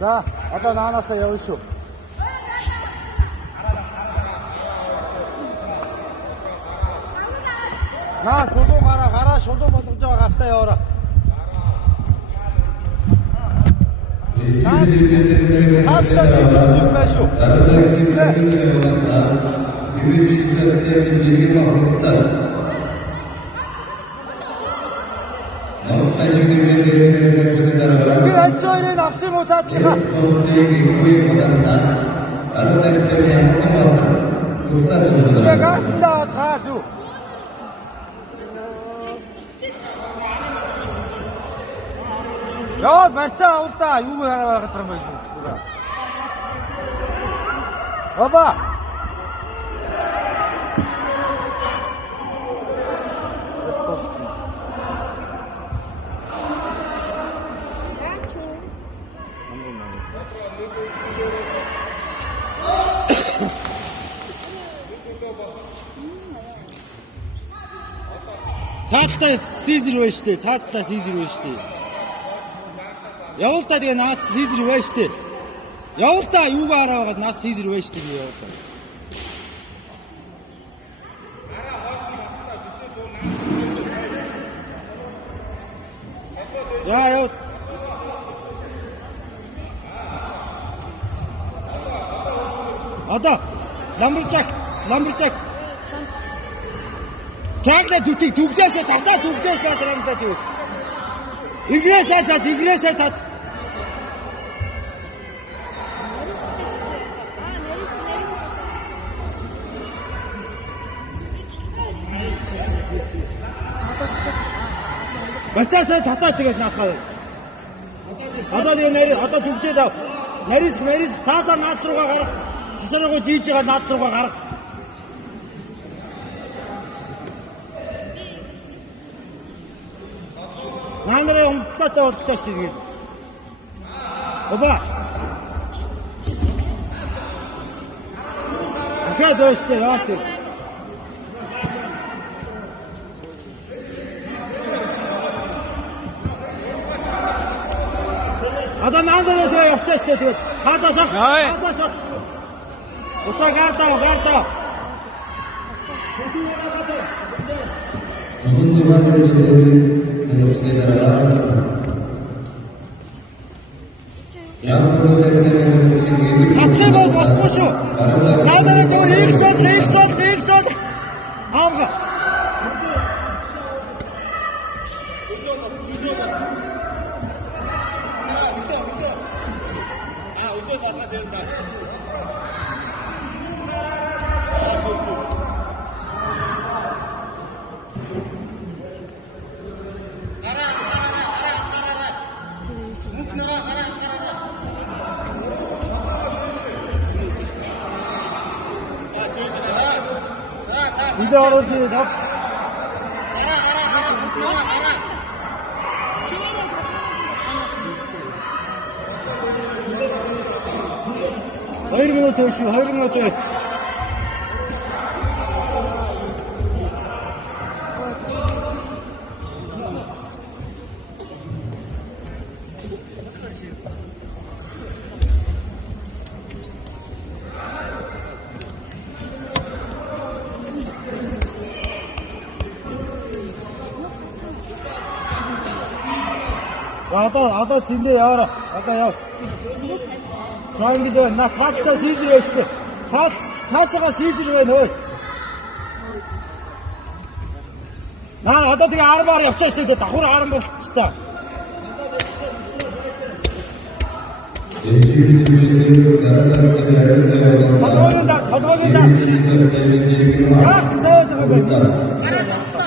За, одоо наанаасаа явна шүү. Наа шулуун гараа шулуун болгож байгаа гартаа яваараа. Цаатаа сэлсэн байх шүү. Үгүй ажиорыг авсан уу цаатлаа. Яганда таажу. Яа барчаа авалтаа юу хараа байгаа юм бэ? Баба. Цааттай сизер байна штэ. Цааттай сизер байна штэ. Явуултаа тэгээ наад сизер байна штэ. Явуултаа юугаар аваад наад сизер байна штэ би явуултаа. Яа яа. Одоо ламберчак. Трагна дүтийг дүгжээсээ татаа дүгжээс бадрандаа дүү. Игрээсээ тат. Бачаасаа татаас тэгээд наахаа. Одоо нэр одоо дүгжээ даа. Нарис таасаа наад руугаа гарах. Хасараагаа жийж байгаа наад руугаа гарах. Наанараа умтлаатай болчихсон тэгээд. Оба. Ахаа дөөстэй яах вэ? Одоо наанараа явчихсан тэгээд. Хаасаа. Уцаа гартаа. Татлыг болохгүй шүү. Наадаа зөв X бол. Авга. 이제 어디 가? Hayır minute. Одоо зиндээ яваа. Одоо яв. Чангидээ на цаатаа сизэр байстай. Цаашаа сизэр байна ой. Наа одоо тэгээ 10-аар явчихсан шүү дээ. Давхар 10 болчихсон. Толгойн да. Яах вэ?